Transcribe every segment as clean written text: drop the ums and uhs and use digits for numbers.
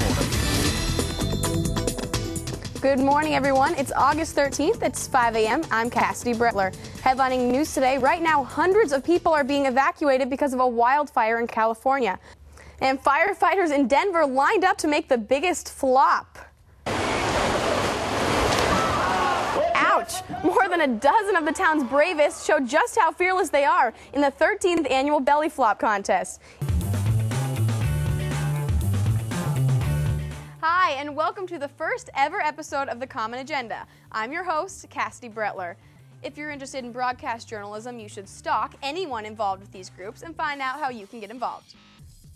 morning. Good morning, everyone. It's August 13th. It's 5 a.m. I'm Cassidy Brettler. Headlining news today, right now, hundreds of people are being evacuated because of a wildfire in California. And firefighters in Denver lined up to make the biggest flop. Ouch! More than a dozen of the town's bravest showed just how fearless they are in the 13th annual belly flop contest. Hi, and welcome to the first ever episode of The Common Agenda. I'm your host, Cassidy Brettler. If you're interested in broadcast journalism, you should stalk anyone involved with these groups and find out how you can get involved.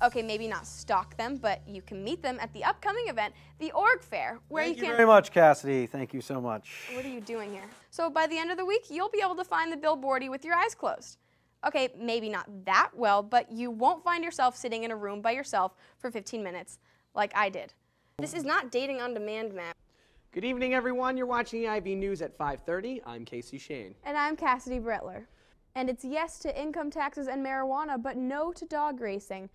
Okay, maybe not stalk them, but you can meet them at the upcoming event, the Org Fair, where Thank you very much, Cassidy. Thank you so much. What are you doing here? So by the end of the week, you'll be able to find the billboardy with your eyes closed. Okay, maybe not that well, but you won't find yourself sitting in a room by yourself for 15 minutes, like I did. This is not dating on demand, Matt. Good evening, everyone. You're watching EIV News at 5:30. I'm Casey Shane. And I'm Cassidy Brettler. And it's yes to income taxes and marijuana, but no to dog racing.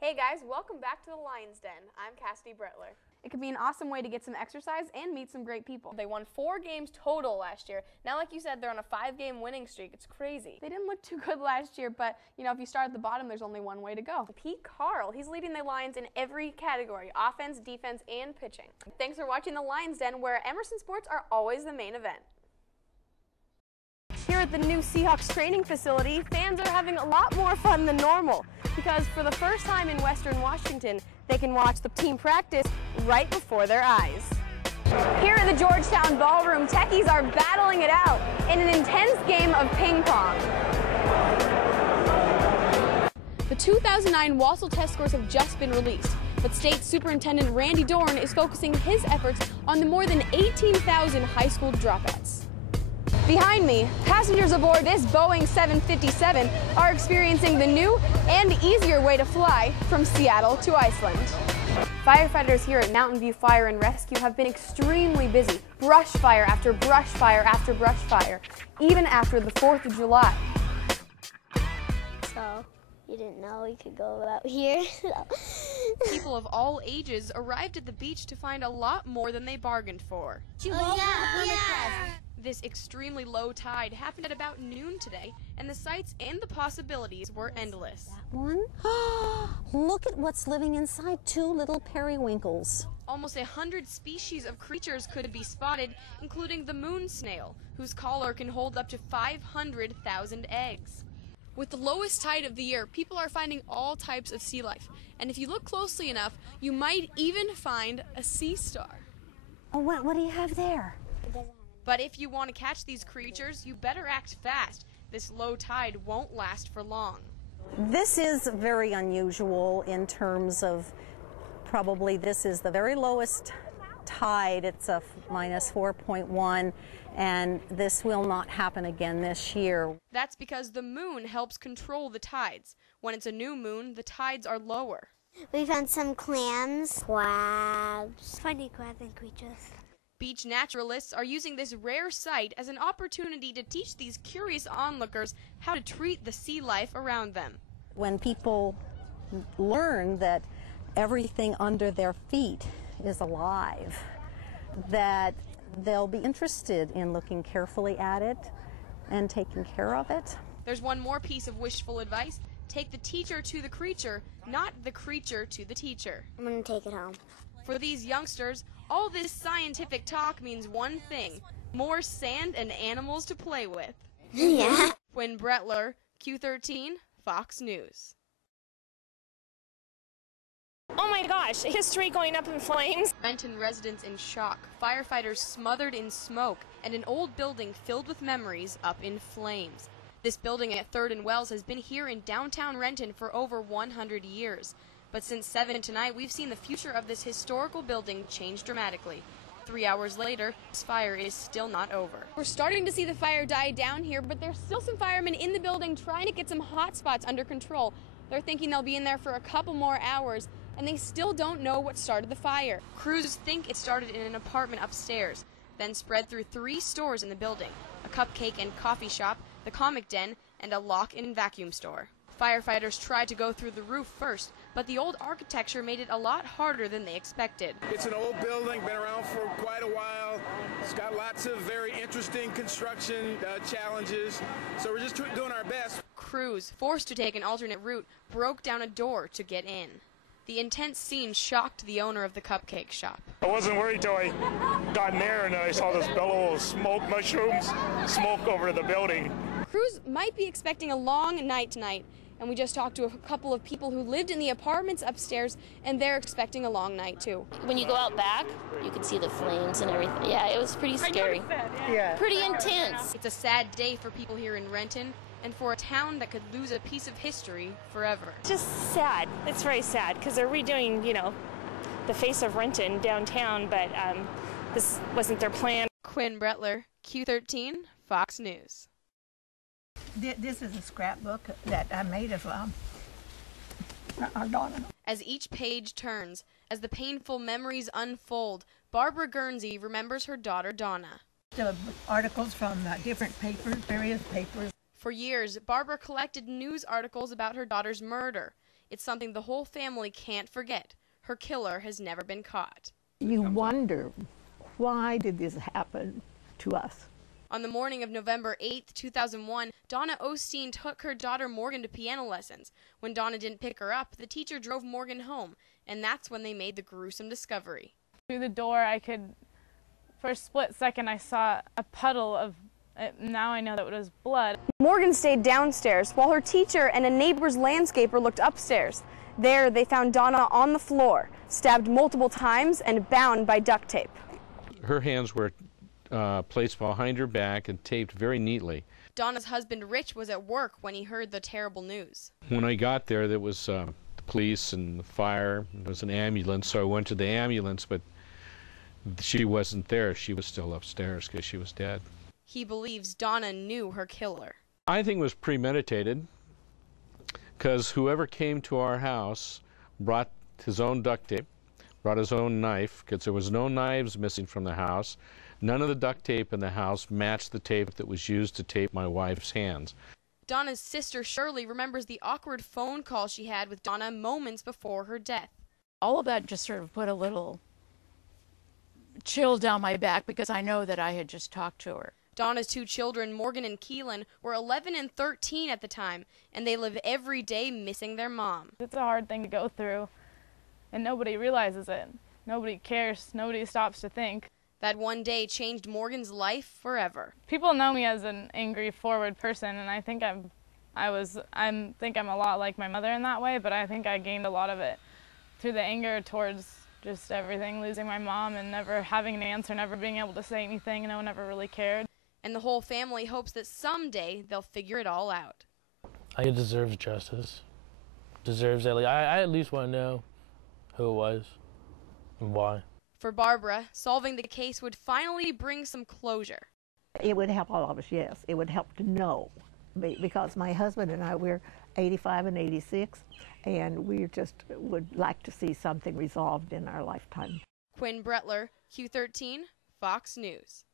Hey guys, welcome back to the Lion's Den. I'm Cassidy Brettler. It could be an awesome way to get some exercise and meet some great people. They won 4 games total last year. Now, like you said, they're on a 5-game winning streak. It's crazy. They didn't look too good last year, but you know, if you start at the bottom, there's only one way to go. Pete Carl, he's leading the Lions in every category: offense, defense, and pitching. Thanks for watching the Lion's Den, where Emerson sports are always the main event. Here at the new Seahawks training facility, fans are having a lot more fun than normal, because for the first time in Western Washington, they can watch the team practice right before their eyes. Here at the Georgetown Ballroom, techies are battling it out in an intense game of ping pong. The 2009 Wassel test scores have just been released, but State Superintendent Randy Dorn is focusing his efforts on the more than 18,000 high school dropouts. Behind me, passengers aboard this Boeing 757 are experiencing the new and easier way to fly from Seattle to Iceland. Firefighters here at Mountain View Fire and Rescue have been extremely busy. Brush fire after brush fire after brush fire, even after the 4th of July. So, you didn't know we could go out here? People of all ages arrived at the beach to find a lot more than they bargained for. This extremely low tide happened at about noon today, and the sights and the possibilities were endless. That one? Look at what's living inside 2 little periwinkles. Almost 100 species of creatures could be spotted, including the moon snail, whose collar can hold up to 500,000 eggs. With the lowest tide of the year, people are finding all types of sea life, and if you look closely enough, you might even find a sea star. Oh, what do you have there? But if you want to catch these creatures, you better act fast. This low tide won't last for long. This is very unusual in terms of probably this is the very lowest tide. It's a minus 4.1, and this will not happen again this year. That's because the moon helps control the tides. When it's a new moon, the tides are lower. We found some clams, crabs, funny crabs and creatures. Beach naturalists are using this rare sight as an opportunity to teach these curious onlookers how to treat the sea life around them. When people learn that everything under their feet is alive, that they'll be interested in looking carefully at it and taking care of it. There's one more piece of wishful advice. Take the teacher to the creature, not the creature to the teacher. I'm going to take it home. For these youngsters, all this scientific talk means one thing: more sand and animals to play with. Yeah. Quinn Brettler, Q13, Fox News. Oh my gosh, history going up in flames. Renton residents in shock, firefighters smothered in smoke, and an old building filled with memories up in flames. This building at 3rd and Wells has been here in downtown Renton for over 100 years. But since 7 tonight, we've seen the future of this historical building change dramatically. 3 hours later, this fire is still not over. We're starting to see the fire die down here, but there's still some firemen in the building trying to get some hot spots under control. They're thinking they'll be in there for a couple more hours, and they still don't know what started the fire. Crews think it started in an apartment upstairs, then spread through 3 stores in the building: a cupcake and coffee shop, the comic den, and a lock and vacuum store. Firefighters tried to go through the roof first, but the old architecture made it a lot harder than they expected. It's an old building, been around for quite a while. It's got lots of very interesting construction challenges, so we're just doing our best. Crews, forced to take an alternate route, broke down a door to get in. The intense scene shocked the owner of the cupcake shop. I wasn't worried till I got in there and I saw this bellow of smoke mushrooms, smoke over the building. Crews might be expecting a long night tonight, and we just talked to a couple of people who lived in the apartments upstairs, and they're expecting a long night too. When you go out back, you could see the flames and everything. Yeah, it was pretty scary. Yeah. Pretty intense. It's a sad day for people here in Renton, and for a town that could lose a piece of history forever. Just sad. It's very sad because they're redoing, the face of Renton downtown, but this wasn't their plan. Quinn Brettler, Q13, Fox News. This is a scrapbook that I made of our daughter. As each page turns, as the painful memories unfold, Barbara Guernsey remembers her daughter Donna. The articles from different papers, various papers. For years, Barbara collected news articles about her daughter's murder. It's something the whole family can't forget. Her killer has never been caught. You wonder, why did this happen to us? On the morning of November 8, 2001, Donna Osteen took her daughter Morgan to piano lessons. When Donna didn't pick her up, the teacher drove Morgan home, and that's when they made the gruesome discovery. Through the door, for a split second, I saw a puddle of, now I know that it was blood. Morgan stayed downstairs, while her teacher and a neighbor's landscaper looked upstairs. There, they found Donna on the floor, stabbed multiple times and bound by duct tape. Her hands were placed behind her back and taped very neatly. Donna's husband Rich was at work when he heard the terrible news. When I got there, there was the police and the fire. There was an ambulance, so I went to the ambulance, but she wasn't there. She was still upstairs because she was dead. He believes Donna knew her killer. I think it was premeditated because whoever came to our house brought his own duct tape, brought his own knife, because there was no knives missing from the house. None of the duct tape in the house matched the tape that was used to tape my wife's hands. Donna's sister Shirley remembers the awkward phone call she had with Donna moments before her death. All of that just sort of put a little chill down my back because I know that I had just talked to her. Donna's two children, Morgan and Keelan, were 11 and 13 at the time, and they live every day missing their mom. It's a hard thing to go through, and nobody realizes it. Nobody cares. Nobody stops to think. That one day changed Morgan's life forever. People know me as an angry, forward person, and I think I'm a lot like my mother in that way, but I think I gained a lot of it through the anger towards just everything, losing my mom and never having an answer, never being able to say anything, and no one ever really cared. And the whole family hopes that someday they'll figure it all out. He deserves justice. I at least want to know who it was and why. For Barbara, solving the case would finally bring some closure. It would help all of us, yes. It would help to know, because my husband and I, we're 85 and 86, and we just would like to see something resolved in our lifetime. Quinn Brettler, Q13, Fox News.